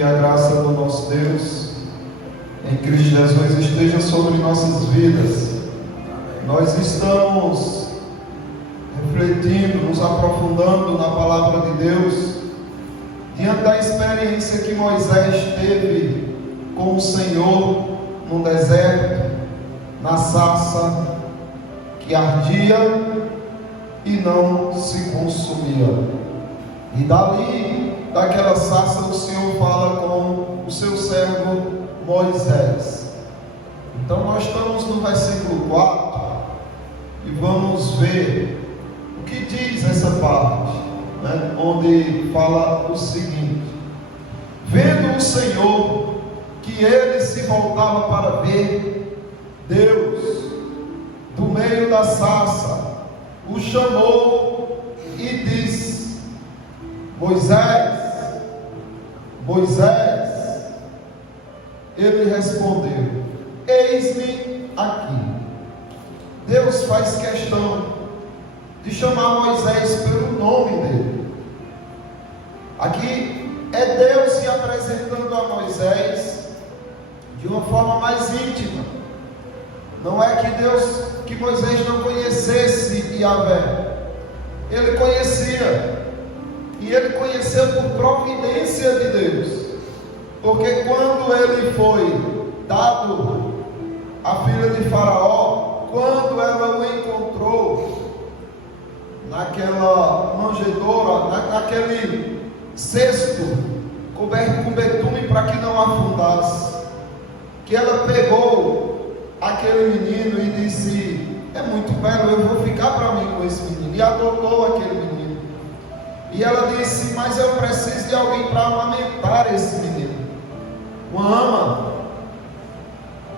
Que a graça do nosso Deus em Cristo Jesus esteja sobre nossas vidas. Nós estamos refletindo, nos aprofundando na palavra de Deus, diante da experiência que Moisés teve com o Senhor no deserto, na sarça que ardia e não se consumia. E daquela sarça o Senhor fala com o seu servo Moisés. Então nós estamos no versículo 4 e vamos ver o que diz essa parte, onde fala o seguinte: vendo o Senhor que ele se voltava para ver, Deus, do meio da sarça, o chamou e disse: Moisés, Moisés. Ele respondeu: eis-me aqui. Deus faz questão de chamar Moisés pelo nome dele. Aqui é Deus se apresentando a Moisés de uma forma mais íntima. Não é que Moisés não conhecesse Yahvé. Ele conhecia. E ele conheceu por providência de Deus. Porque quando ele foi dado à filha de Faraó, quando ela o encontrou naquela manjedoura, naquele cesto coberto com betume para que não afundasse, que ela pegou aquele menino e disse: é muito belo, eu vou ficar para mim com esse menino, e adotou aquele menino. E ela disse: mas eu preciso de alguém para amamentar esse menino, uma ama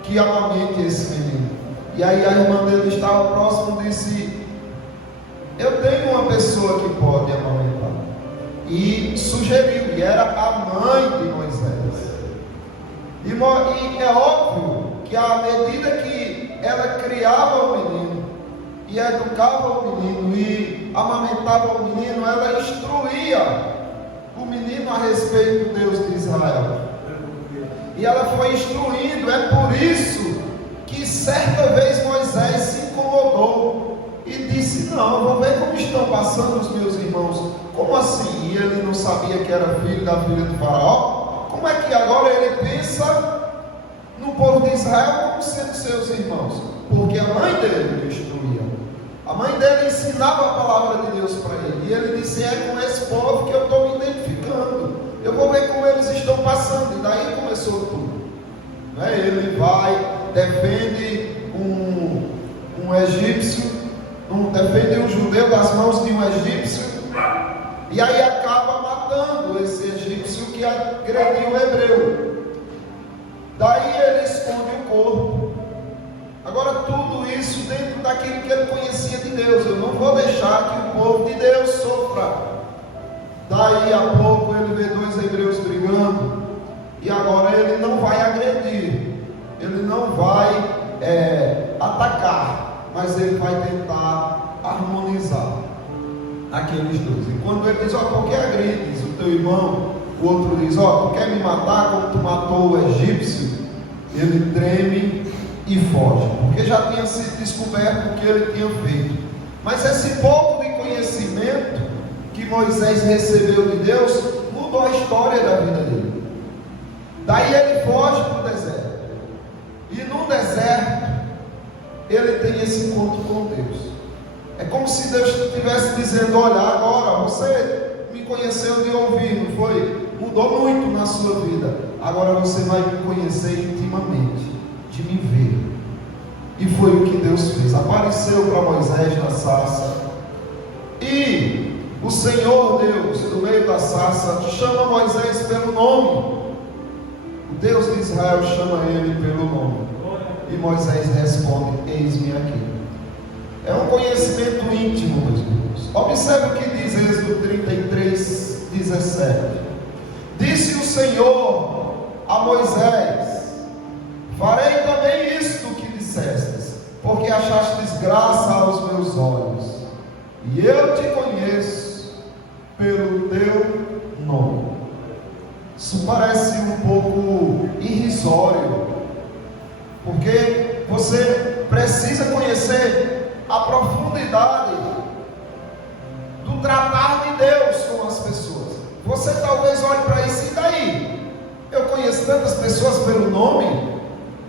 que amamente esse menino. E aí a irmã dele estava próximo e disse: eu tenho uma pessoa que pode amamentar. E sugeriu, e era a mãe de Moisés. E é óbvio que à medida que ela criava o menino, e educava o menino, e amamentava o menino, ela instruía o menino a respeito do Deus de Israel. E ela foi instruindo. É por isso que certa vez Moisés se incomodou e disse: não, eu vou ver como estão passando os meus irmãos. Como assim? E ele não sabia que era filho da filha do Faraó? Como é que agora ele pensa no povo de Israel como sendo seus irmãos? Porque a mãe dele o instruía. A mãe dele ensinava a palavra de Deus para ele. E ele disse: é com esse povo que eu estou me identificando. Eu vou ver como eles estão passando. E daí começou tudo. Ele vai, defende um egípcio, defende um judeu das mãos de um egípcio. E aí acaba matando esse egípcio que agrediu o hebreu. Daí ele esconde o corpo. Agora tudo isso dentro daquilo que ele conhecia de Deus. Eu não vou deixar que o povo de Deus sofra. Daí a pouco ele vê dois hebreus brigando. E agora ele não vai agredir. Ele não vai atacar. Mas ele vai tentar harmonizar aqueles dois. E quando ele diz: por que agredes o teu irmão? O outro diz: tu quer me matar como tu matou o egípcio? Ele treme e foge, porque já tinha sido descoberto o que ele tinha feito. Mas esse pouco de conhecimento que Moisés recebeu de Deus mudou a história da vida dele. Daí ele foge para o deserto. E no deserto ele tem esse encontro com Deus. É como se Deus estivesse dizendo: olha, agora você me conheceu de ouvir, não foi? Mudou muito na sua vida. Agora você vai me conhecer intimamente, de me ver. E foi o que Deus fez. Apareceu para Moisés na sarça. E o Senhor Deus, no meio da sarça, chama Moisés pelo nome. O Deus de Israel chama ele pelo nome. E Moisés responde: eis-me aqui. É um conhecimento íntimo, meus irmãos. Observe o que diz Êxodo 33, 17. Disse o Senhor a Moisés: farei também isto que dissestes, porque achastes graça aos meus olhos, e eu te conheço pelo teu nome. Isso parece um pouco irrisório, porque você precisa conhecer a profundidade do tratar de Deus com as pessoas. Você talvez olhe para isso e daí? Eu conheço tantas pessoas pelo nome,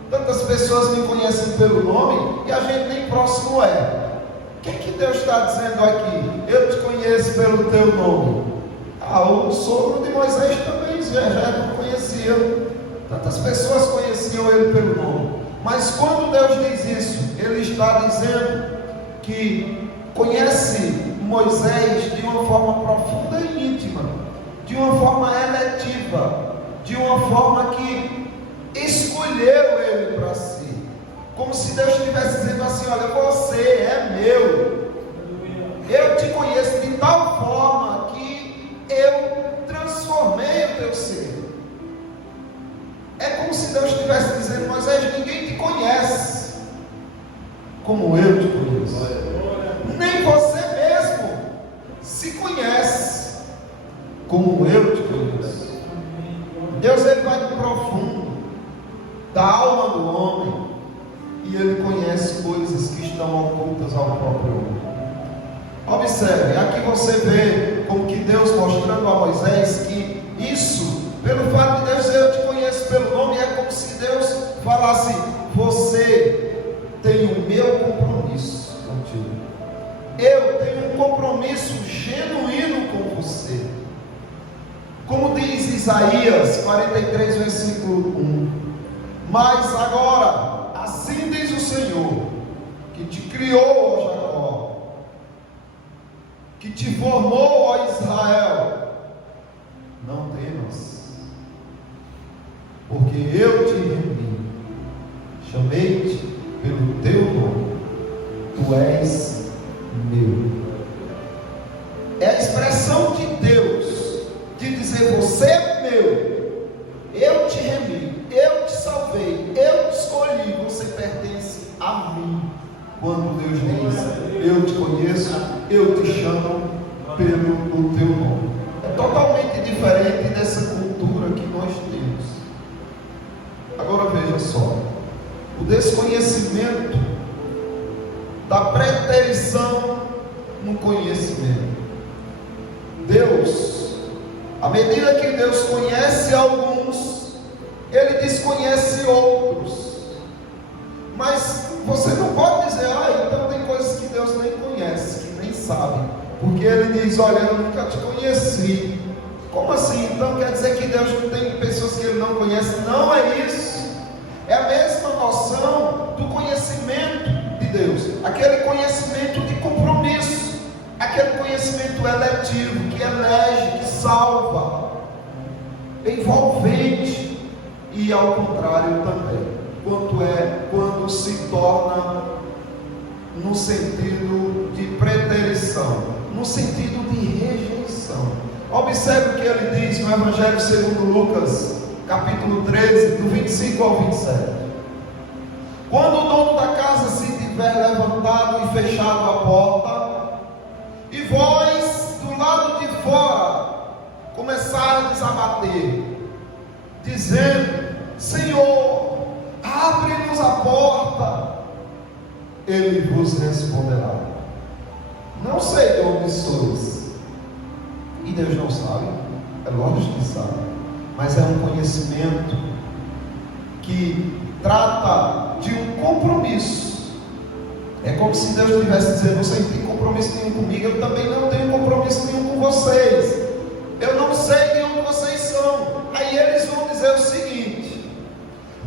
tantas pessoas me conhecem pelo nome, e a gente nem próximo é. O que é que Deus está dizendo aqui? Eu te conheço pelo teu nome. O sogro de Moisés também já não conhecia. Tantas pessoas conheciam ele pelo nome. Mas quando Deus diz isso, Ele está dizendo que conhece Moisés de uma forma profunda e íntima, de uma forma eletiva, de uma forma que escolheu ele para si, como se Deus estivesse dizendo assim: olha, você é meu, eu te conheço de tal forma que eu transformei o teu ser. É como se Deus estivesse dizendo: Moisés, ninguém te conhece como eu te conheço, nem você mesmo se conhece como eu te conheço. Deus, ele vai no profundo da alma do homem e ele conhece coisas que estão ocultas ao próprio homem. Observe, aqui você vê como que Deus mostrando a Moisés que isso, pelo fato de Deus dizer eu te conheço pelo nome, é como se Deus falasse: você tem o meu compromisso contigo, eu tenho um compromisso genuíno com você. Como diz Isaías 43, versículo 1: mas agora, assim diz o Senhor, que te criou, ó Jacó, que te formou, ó Israel, não temas, porque eu te remi, chamei-te pelo teu nome, tu és meu. É a expressão de Deus de dizer: você é meu, eu te remi, eu te salvei, eu te escolhi, você pertence a mim. Quando Deus diz: eu te conheço, eu te chamo pelo teu nome. É totalmente diferente dessa cultura que nós temos. Agora veja só, o desconhecimento da preterição no conhecimento. Deus, à medida que Deus conhece alguns, Ele desconhece outros. Mas você não pode dizer: então tem coisas que Deus nem conhece, que nem sabe, porque Ele diz: olha, eu nunca te conheci. Como assim? Então quer dizer que Deus não tem pessoas que Ele não conhece? Não é isso. É a mesma noção do conhecimento de Deus, aquele conhecimento de compromisso, aquele conhecimento eletivo, que elege, que salva, envolvente, e ao contrário também, quando se torna no sentido de preterição, no sentido de rejeição. Observe o que ele diz no Evangelho segundo Lucas, capítulo 13, do 25 ao 27. Quando o dono da casa se tiver levantado e fechado a porta, e vós do lado de fora começardes a bater, dizendo: Senhor, abre-nos a porta, Ele vos responderá: não sei de onde sois. E Deus não sabe? É lógico que sabe, mas é um conhecimento que trata de um compromisso. É como se Deus estivesse dizendo: você não tem compromisso nenhum comigo, eu também não tenho compromisso nenhum com vocês, eu não sei de onde vocês são. Aí eles vão dizer o seguinte: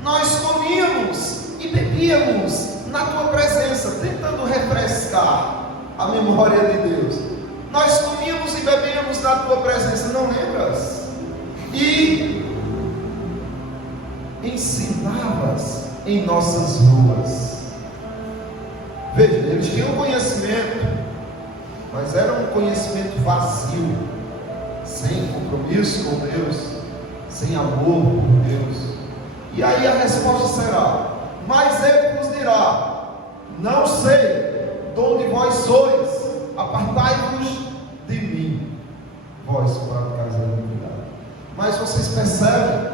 nós comíamos e bebíamos na tua presença, tentando refrescar a memória de Deus. Nós comíamos e bebíamos na tua presença, não lembras? E ensinavas em nossas ruas. Veja, eles tinham conhecimento, mas era um conhecimento vazio, sem compromisso com Deus, sem amor por Deus. E aí a resposta será: mas Ele vos dirá: não sei de onde vós sois, apartai-vos de mim, vós praticais a iniquidade. Mas vocês percebem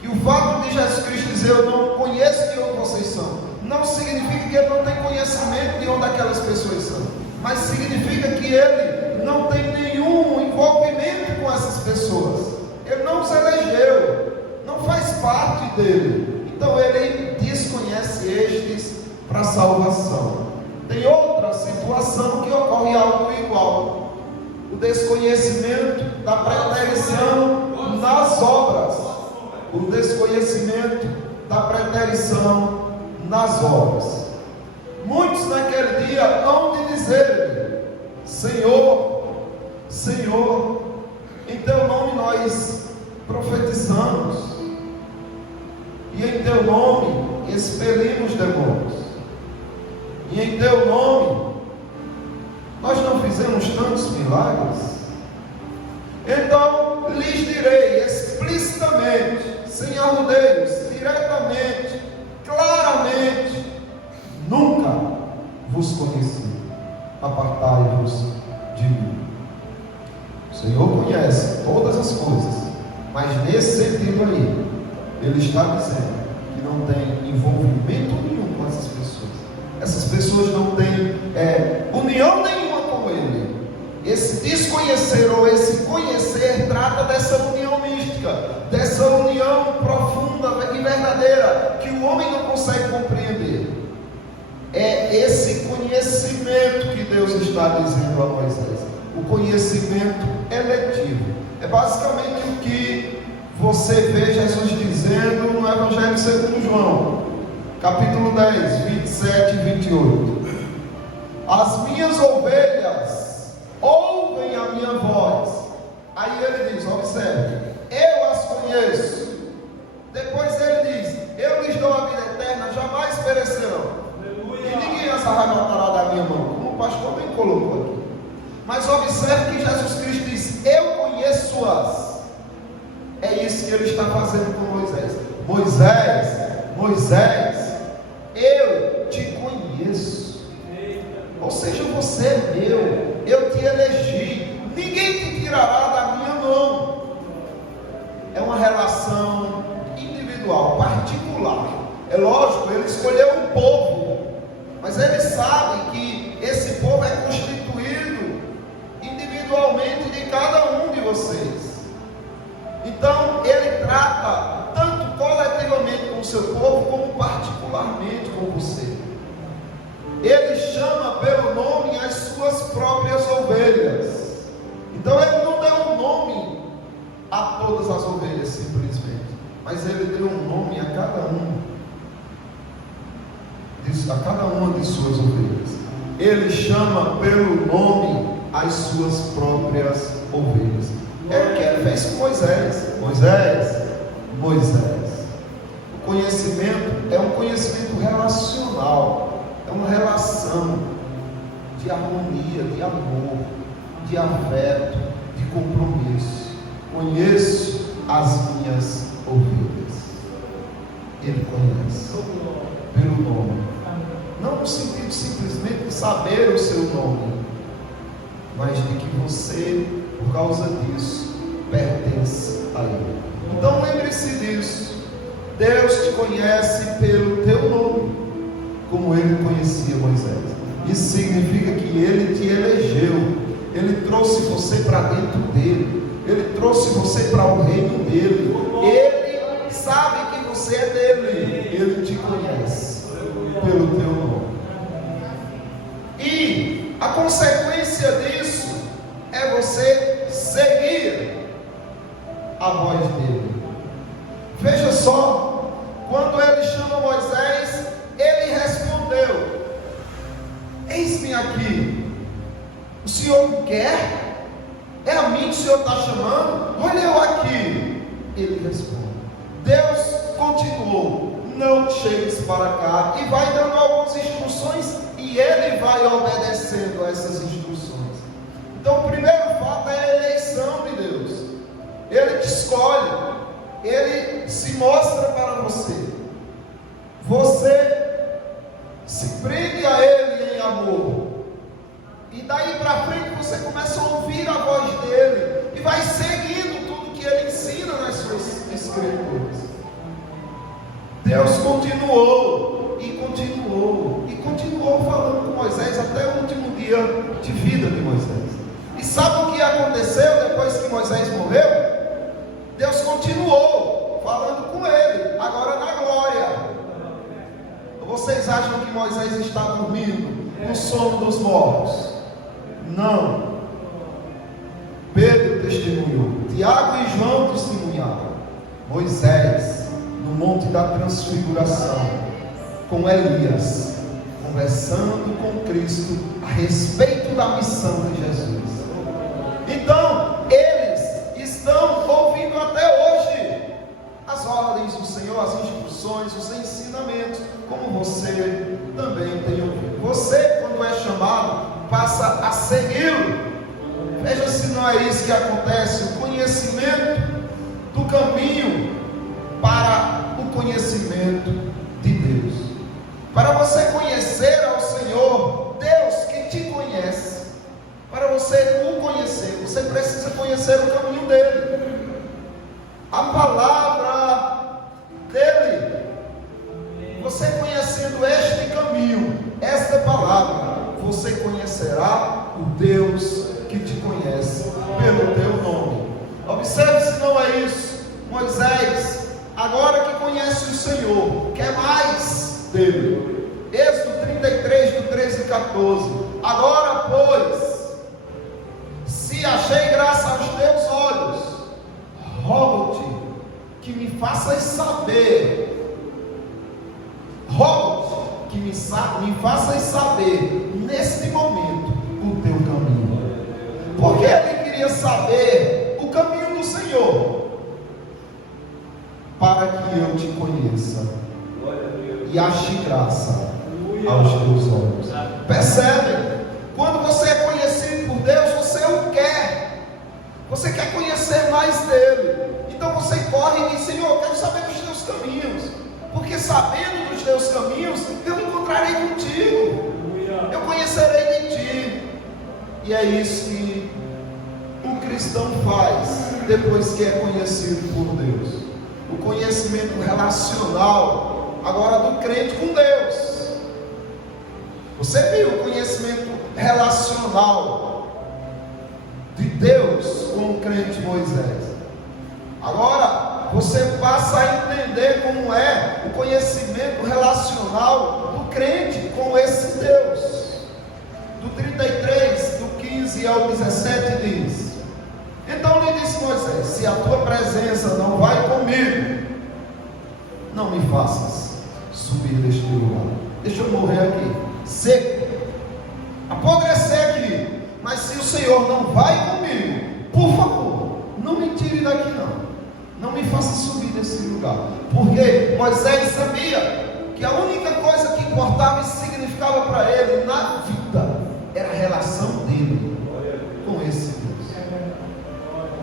que o fato de Jesus Cristo dizer eu não conheço de onde vocês são, não significa que ele não tem conhecimento de onde aquelas pessoas são, mas significa que ele não tem nenhum envolvimento com essas pessoas. Ele não os elegeu, não faz parte dele. Então ele desconhece estes para salvação. Tem outra situação que ocorre algo igual: o desconhecimento da preterição nas obras. O desconhecimento da preterição nas obras. Muitos naquele dia hão de dizer: Senhor, Senhor, em teu nome nós profetizamos, e em teu nome expelimos demônios, e em teu nome nós não fizemos tantos milagres. Então lhes direi explicitamente, sem arrudeios, diretamente, claramente: nunca vos conheci, apartai-vos de mim. O Senhor conhece todas as coisas, mas nesse sentido aí, Ele está dizendo que não tem envolvimento nenhum com essas pessoas. Essas pessoas não têm união nenhuma com Ele. Esse desconhecer ou esse conhecer trata dessa união mística, dessa união profunda e verdadeira que o homem não consegue compreender. É esse conhecimento que Deus está dizendo a Moisés. O conhecimento eletivo. É basicamente o que você vê Jesus dizendo no Evangelho segundo João, capítulo 10, 27 e 28. As minhas ovelhas ouvem a minha voz. Aí ele diz, observe, eu as conheço. Depois ele diz, eu lhes dou a vida eterna, jamais perecerão. E ninguém as arrebatará da minha mão, como o pastor bem colocou aqui. Mas observe que Jesus Cristo diz, eu conheço-as. É isso que ele está fazendo com Moisés. Moisés, eu te conheço. Ou seja, você é meu, eu te elegi, ninguém te tirará da minha mão. É uma relação individual, particular. É lógico, ele escolheu um povo, mas ele sabe que esse povo é constituído individualmente de cada um de vocês. Então ele trata tanto coletivamente com o seu povo, como particularmente com você. Ele chama pelo nome as suas próprias ovelhas. Então ele não deu um nome a todas as ovelhas simplesmente, mas ele deu um nome a cada uma de suas ovelhas. Ele chama pelo nome as suas próprias ovelhas. É o que ele fez com Moisés. Moisés. O conhecimento é um conhecimento relacional, é uma relação de harmonia, de amor, de afeto, de compromisso. Conheço as minhas ovelhas. Ele conhece pelo nome, não no sentido simplesmente de saber o seu nome, mas de que você, por causa disso, pertence a Ele. Então lembre-se disso. Deus te conhece pelo teu nome, como Ele conhecia Moisés. Isso significa que Ele te elegeu, Ele trouxe você para dentro dEle, Ele trouxe você para o reino dEle. Ele sabe que você é dEle, Ele te conhece pelo teu nome. E a consequência disso é você seguir a voz dele. Veja só, quando ele chama Moisés, ele respondeu: eis-me aqui. O Senhor quer? É a mim que o Senhor está chamando? Olha eu aqui. Ele responde. Deus continuou: não chegues para cá, e vai dando algumas instruções, e ele vai obedecendo a essas instruções. Então o primeiro fato é a eleição de Deus. Ele te escolhe, Ele se mostra para você. Você se prende a Ele em amor, e daí para frente você começa a ouvir a voz dele, e vai seguindo tudo que Ele ensina Deus continuou e continuou e continuou falando com Moisés até o último dia de vida de Moisés. E sabe o que aconteceu depois que Moisés morreu? Deus continuou falando com ele, agora na glória. Vocês acham que Moisés está dormindo no sono dos mortos? Não. Pedro testemunhou, Tiago e João testemunharam. Moisés, no Monte da Transfiguração, com Elias, conversando com Cristo a respeito da missão de Jesus. Então, eles estão ouvindo até hoje as ordens do Senhor, as instruções, os ensinamentos, como você também tem ouvido. Você, quando é chamado, passa a segui-lo. Veja se não é isso que acontece, o conhecimento do caminho para o conhecimento de Deus. Para você conhecer ao Senhor, Deus que te conhece, para você o conhecer, você precisa conhecer o caminho dele, a palavra dele. Você conhecendo este caminho, esta palavra, você conhecerá o Deus que te conhece pelo teu nome. Observe se não é isso. Moisés, agora que conhece o Senhor, quer mais dele. Êxodo 33, do 13 e 14. Agora, pois, se achei graça aos teus olhos, rogo-te que me faças saber. Rogo-te que me faças saber neste momento o teu caminho. Porque ele queria saber o caminho do Senhor, para que eu te conheça e ache graça aos teus olhos. Percebe? Quando você é conhecido por Deus, você o quer. Você quer conhecer mais dele. Então você corre e diz: Senhor, eu quero saber dos teus caminhos, porque sabendo dos teus caminhos, eu me encontrarei contigo, eu conhecerei de ti. E é isso que o cristão faz depois que é conhecido por Deus. O conhecimento relacional agora do crente com Deus. Você viu o conhecimento relacional de Deus com o crente Moisés. Agora você passa a entender como é o conhecimento relacional do crente com esse Deus. Do 33, do 15 ao 17 diz: então lhe disse Moisés: se a tua presença não vai comigo, não me faças subir deste lugar. Deixa eu morrer aqui, seco, apodrecer aqui. Mas se o Senhor não vai comigo, por favor, não me tire daqui não me faça subir desse lugar. Porque Moisés sabia que a única coisa que importava e significava para ele na vida era a relação dele com esse Deus.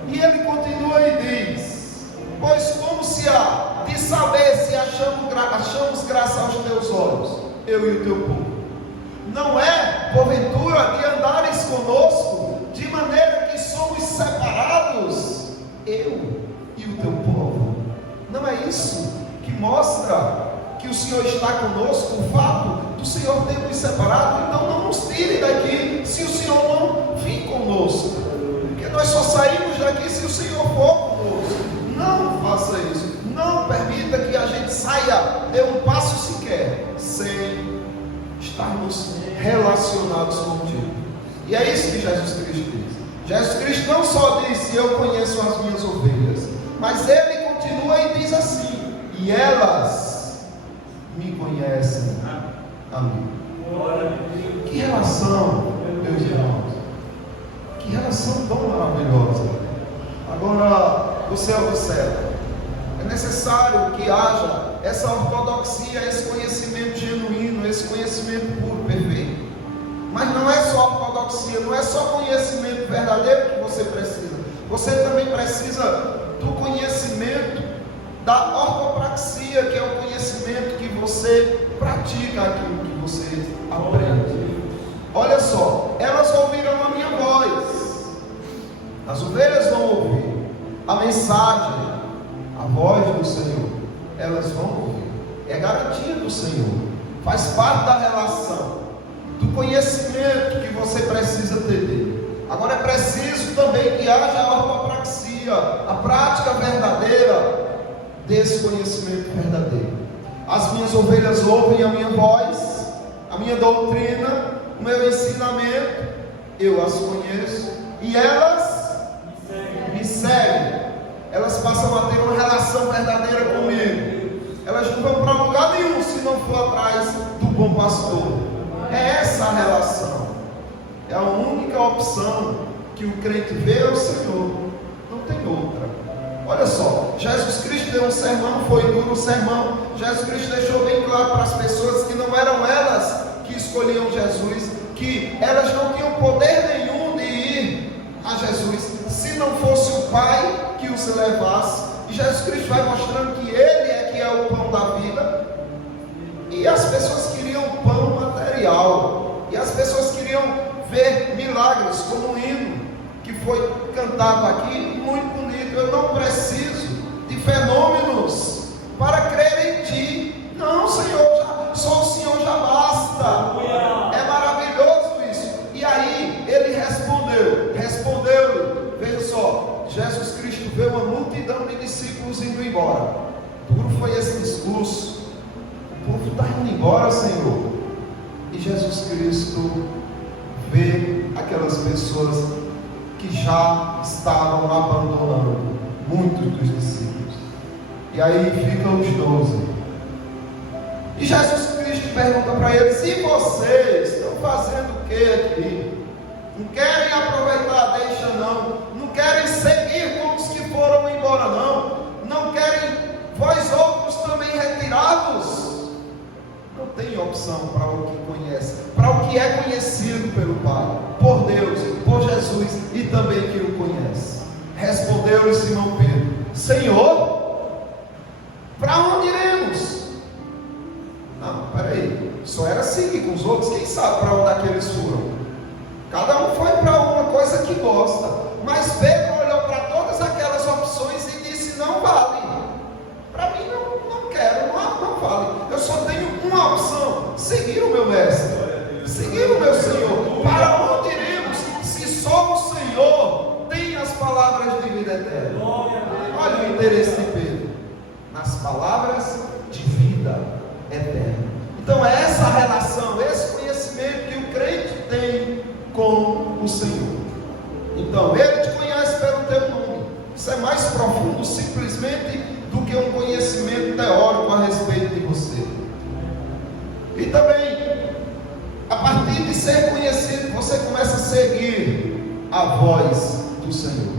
E ele continua e diz: pois como se há de saber se achamos graça aos teus olhos, eu e o teu povo? Não é porventura de andares conosco de maneira que somos separados, eu e o teu povo? Não é isso que mostra que o Senhor está conosco, o fato do Senhor ter nos separado? Então não nos tire daqui se o Senhor não vir conosco, porque nós só saímos daqui se o Senhor for conosco. Não faça isso, não permita que a gente saia, dê um passo sequer, sem estarmos relacionados contigo. E é isso que Jesus Cristo diz. Jesus Cristo não só disse: eu conheço as minhas ovelhas, mas ele continua e diz assim: e elas me conhecem a mim. Que relação, meus irmãos, que relação tão maravilhosa. Agora você observa, é necessário que haja essa ortodoxia, esse conhecimento genuíno, esse conhecimento puro, perfeito. Mas não é só ortodoxia, não é só conhecimento verdadeiro que você precisa. Você também precisa do conhecimento da ortopraxia, que é o conhecimento que você pratica aquilo que você aprende. Olha só, elas ouviram a minha voz. As ovelhas vão ouvir a mensagem, a voz do Senhor. Elas vão ouvir. é garantia do Senhor, faz parte da relação, do conhecimento que você precisa ter dele. Agora é preciso também que haja a ortopraxia, a prática verdadeira desse conhecimento verdadeiro. As minhas ovelhas ouvem a minha voz, a minha doutrina, o meu ensinamento, eu as conheço e elas me seguem. Elas passam a ter uma relação verdadeira comigo. Elas não vão para lugar nenhum se não for atrás do bom pastor. É essa a relação. É a única opção que o crente vê ao Senhor. Não tem outra. Olha só, Jesus Cristo deu um sermão, foi duro o sermão. Jesus Cristo deixou bem claro para as pessoas que não eram elas que escolhiam Jesus, que elas não tinham poder nenhum de ir a Jesus, se não fosse o Pai que os levasse. E Jesus Cristo vai mostrando que Ele é que é o pão da vida. E as pessoas queriam pão material, e as pessoas queriam ver milagres, como um hino que foi cantado aqui, muito bonito. Eu não preciso de fenômenos para crer em Ti. Não, Senhor, só o Senhor já basta. É maravilhoso isso. E aí ele respondeu-lhe, veja só, Jesus Cristo vê uma multidão de discípulos indo embora. Duro foi esse discurso. O povo está indo embora, Senhor. E Jesus Cristo vê aquelas pessoas que já estavam abandonando, muitos dos discípulos. E aí ficam os 12. E Jesus Cristo pergunta para eles: e vocês estão fazendo o que aqui? Não querem aproveitar a deixa não? Não querem seguir com os que foram embora não? Não querem vós outros também retirados? Não tem opção para o que conhece, para o que é conhecido pelo Pai, por Deus, por Jesus e também que o conhece. Respondeu-lhe Simão Pedro: Senhor, para onde iremos? Não, peraí, só era seguir com os outros, quem sabe para onde aqueles foram? Cada um foi para alguma coisa que gosta, mas Pedro olhou para todas aquelas opções e disse: não vale, para mim não quero, não vale, eu só tenho uma opção: seguir o meu mestre, seguir o meu Senhor. Para onde iremos, se só o Senhor tem as palavras de vida eterna? Olha o interesse de Pedro, nas palavras de vida eterna. Então é essa relação, esse conhecimento que o crente tem com o Senhor. Então Ele te conhece pelo teu nome. Isso é mais profundo simplesmente do que um conhecimento teórico a respeito de você. E também, a partir de ser conhecido, você começa a seguir a voz do Senhor.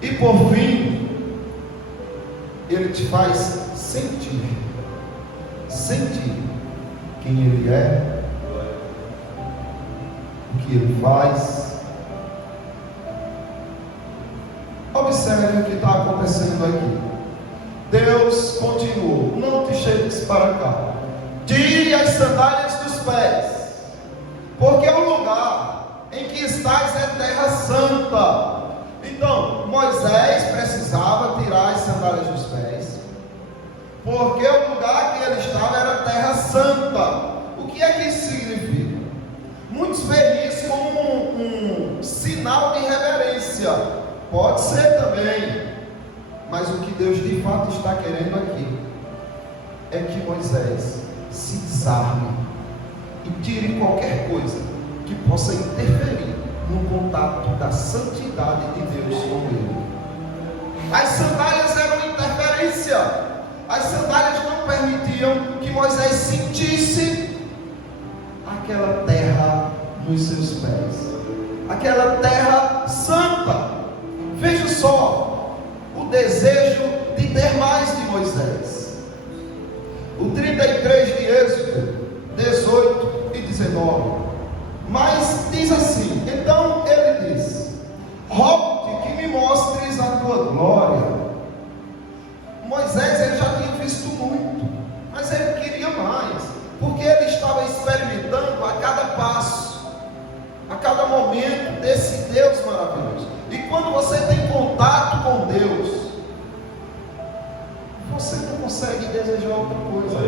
E por fim, Ele te faz sentir quem Ele é, o que Ele faz. Observe o que está acontecendo aqui. Deus continuou: não te chegues para cá, tire as sandálias dos pés, porque o lugar em que estás é terra santa. Então Moisés precisava tirar as sandálias dos pés, porque o lugar que ele estava era terra santa. O que é que isso significa? Muitos veem isso como um sinal de reverência. Pode ser também, mas o que Deus de fato está querendo aqui é que Moisés se desarme e tire qualquer coisa que possa interferir no contato da santidade de Deus com ele. As sandálias eram interferência. As sandálias não permitiam que Moisés sentisse aquela terra nos seus pés, aquela terra santa. Veja só o desejo de ter mais de Moisés. O 33 de Êxodo 18 e 19. Mas diz assim: então ele diz: rogo-te que me mostres a tua glória. Moisés ele já tinha visto muito, mas ele queria mais, porque ele estava experimentando a cada passo, a cada momento desse Deus maravilhoso. E quando você tem contato com Deus, você não consegue desejar outra coisa.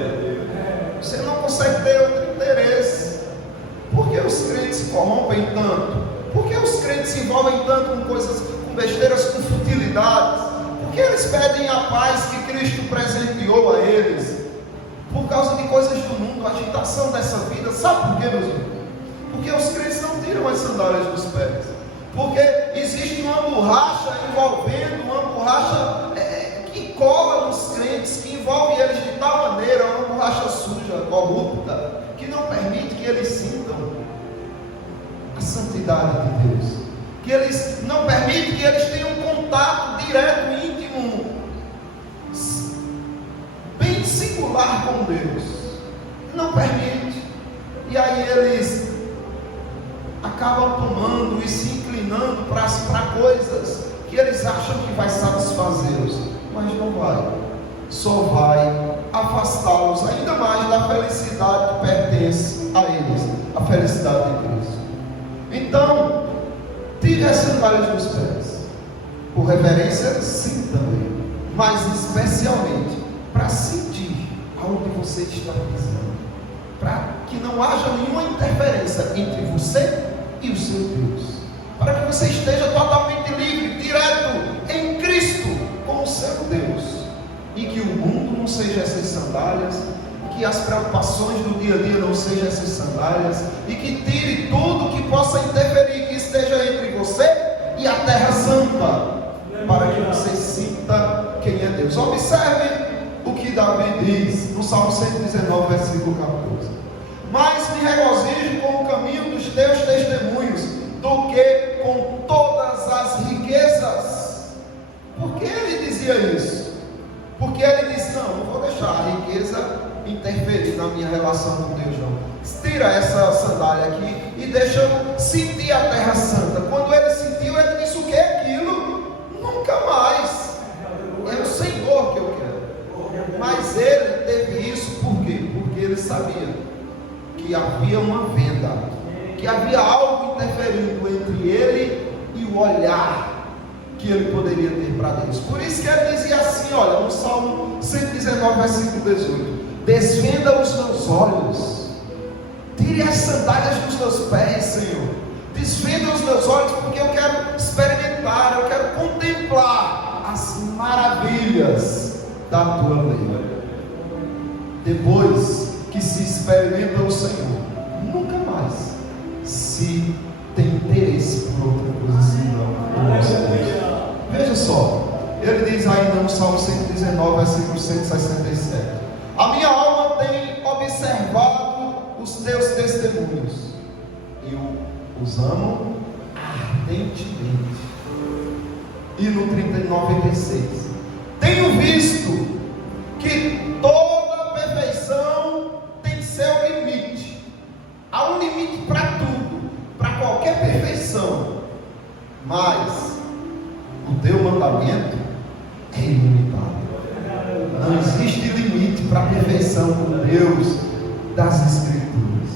Você não consegue ter outro interesse. Por que os crentes se corrompem tanto? Por que os crentes se envolvem tanto com coisas, com besteiras, com futilidades? Por que eles pedem a paz que Cristo presenteou a eles? Por causa de coisas do mundo, agitação dessa vida. Sabe por quê, meus irmãos? Porque os crentes não tiram as sandálias dos pés. Porque existe uma borracha envolvendo, uma borracha que cola nos crentes, que envolve eles de tal maneira, uma borracha suja, corrupta, que não permite que eles sintam a santidade de Deus, que eles não permite que eles tenham contato direto, íntimo, bem singular com Deus. Não permite. E aí eles acabam tomando e se inclinando para coisas que eles acham que vai satisfazê-los, mas não vai. Só vai afastá-los ainda mais da felicidade que pertence a eles, a felicidade de Cristo. Então, tire as sandálias dos pés, por reverência, sim, também, mas especialmente para sentir aonde você está pisando, para que não haja nenhuma interferência entre você e o seu Deus, para que você esteja totalmente livre, direto em Cristo com o seu Deus, e que o mundo não seja essas sandálias, que as preocupações do dia a dia não sejam essas sandálias, e que tire tudo que possa interferir, que esteja entre você e a terra santa, para que você sinta quem é Deus. Observe o que Davi diz no Salmo 119, versículo 14: mas me regozijo com o caminho dos teus testemunhos, do que com todas as riquezas. Por que ele dizia isso? Porque ele disse: não vou deixar a riqueza interferir na minha relação com Deus, não. Tira essa sandália aqui e deixa eu sentir a terra santa. Quando ele sentiu, ele disse: o que é aquilo? Nunca mais. É o Senhor que eu quero. Mas ele teve isso por quê? Porque ele sabia que havia uma venda, que havia algo interferindo entre ele e o olhar que ele poderia ter para Deus. Por isso que ele dizia assim, olha, no Salmo 119, versículo 18: desvenda os meus olhos, tire as sandálias dos meus pés, Senhor, desvenda os meus olhos, porque eu quero experimentar, eu quero contemplar as maravilhas da tua lei. Depois que se experimenta o Senhor, nunca mais se tem interesse por outra coisa senão o nosso Deus. Veja só, ele diz ainda no Salmo 119, versículo 167: a minha alma tem observado os teus testemunhos, e eu os amo ardentemente. E no 96: tenho visto que toda perfeição tem seu limite. Há um limite para tudo, para qualquer perfeição, mas o teu mandamento é ilimitado. Não existe limite para a perfeição com Deus das Escrituras.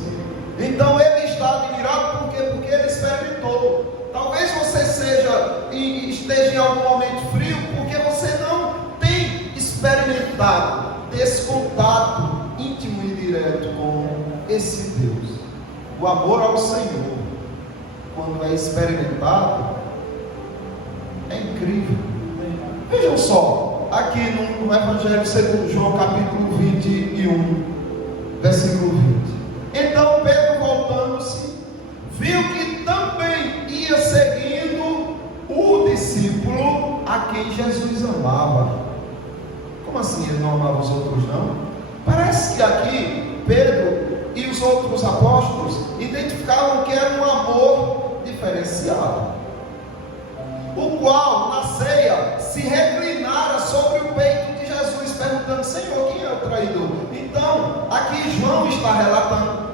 Então ele está admirado por quê? Porque ele experimentou. Talvez você esteja em algum momento frio porque você não tem experimentado esse contato íntimo e direto com esse Deus. O amor ao Senhor, quando é experimentado, é incrível. Vejam só, aqui no Evangelho segundo João, capítulo 21, versículo 20: então Pedro, voltando-se, viu que também ia seguindo o discípulo a quem Jesus amava. Como assim ele não amava os outros, não? Parece que aqui Pedro e os outros apóstolos identificavam que era um amor diferenciado, o qual na ceia se reclinara sobre o peito de Jesus, perguntando: Senhor, quem é o traidor? Então aqui João está relatando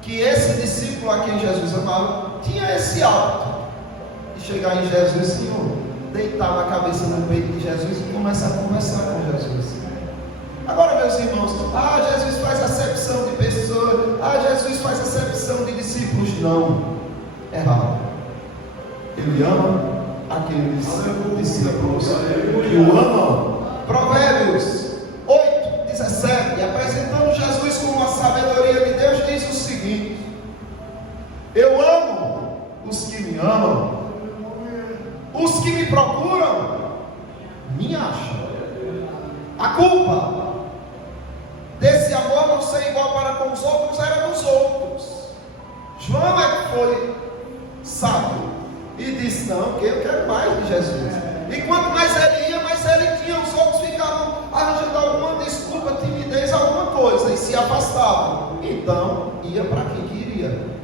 que esse discípulo a quem Jesus amava tinha esse hábito de chegar em Jesus, Senhor, deitar a cabeça no peito de Jesus e começar a conversar com Jesus. Agora, meus irmãos, Jesus faz acepção de pessoas, Jesus faz acepção de discípulos. Não, errado. Ele ama aqueles discípulos que o amam. Provérbios 8:17: apresentando Jesus como uma amor. Desse amor não ser igual para com os outros, era dos outros. João é que foi sábio e disse: não, que eu quero mais de Jesus. E quanto mais ele ia, mais ele tinha. Os outros ficavam arranjando alguma desculpa, timidez, alguma coisa, e se afastavam. Então ia para quem queria.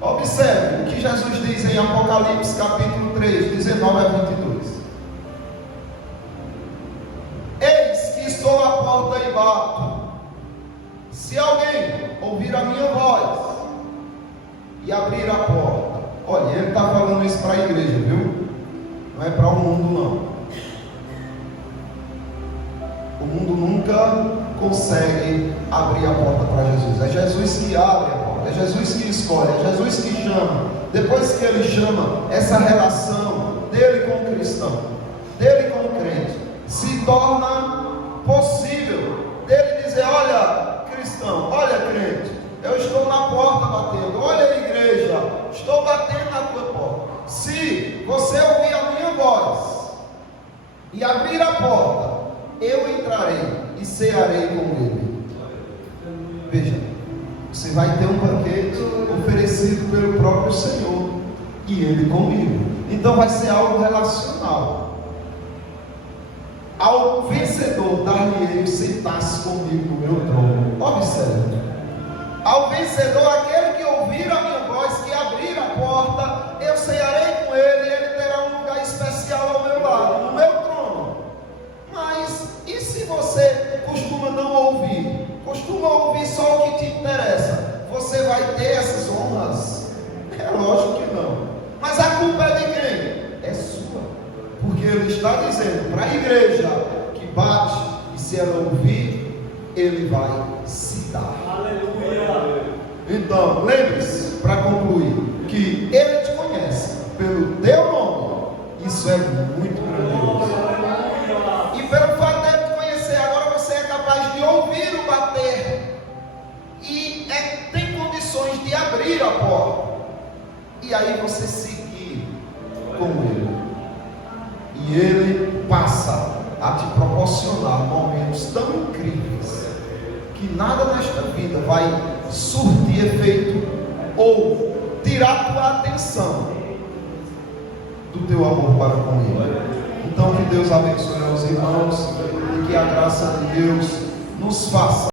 Observe o que Jesus diz em Apocalipse capítulo 3, 19 a 22. Eis que estou à porta e bato. Se alguém ouvir a minha voz e abrir a porta. Olha, ele está falando isso para a igreja, viu? Não é para o mundo, não. O mundo nunca consegue abrir a porta para Jesus. É Jesus que abre a porta, é Jesus que escolhe, é Jesus que chama. Depois que ele chama, essa relação dele com o cristão, dele com o crente, se torna possível. Dele dizer: olha, cristão, olha, crente, eu estou na porta batendo. Olha, igreja, estou batendo na tua porta. Se você ouvir a minha voz e abrir a porta, eu entrarei e cearei com ele. Veja, você vai ter um banquete oferecido pelo próprio Senhor e ele comigo. Então vai ser algo relacional. Ao vencedor dar-lhe-ei sentar-se comigo no meu trono. Observe. Ao vencedor, aquele que ouvir a minha voz, que abrir a porta, eu cearei com ele, e ele terá um lugar especial ao meu lado, no meu trono. Mas e se você costuma não ouvir? Costuma ouvir só o que te interessa? Você vai ter essas honras? É lógico que não. Mas a culpa é de quem? É sua. Porque ele está dizendo para a igreja que bate, e se ela ouvir, ele vai se dar. Aleluia. Então, lembre-se, para concluir, que ele te conhece pelo teu nome. Isso é muito grandioso. E pelo fato de ele te conhecer, agora você é capaz de ouvir o bater e tem condições de abrir a porta. E aí você seguir com ele. E ele passa a te proporcionar momentos tão incríveis que nada nesta vida vai surtir efeito ou tirar tua atenção do teu amor para com ele. Então que Deus abençoe os irmãos e que a graça de Deus nos faça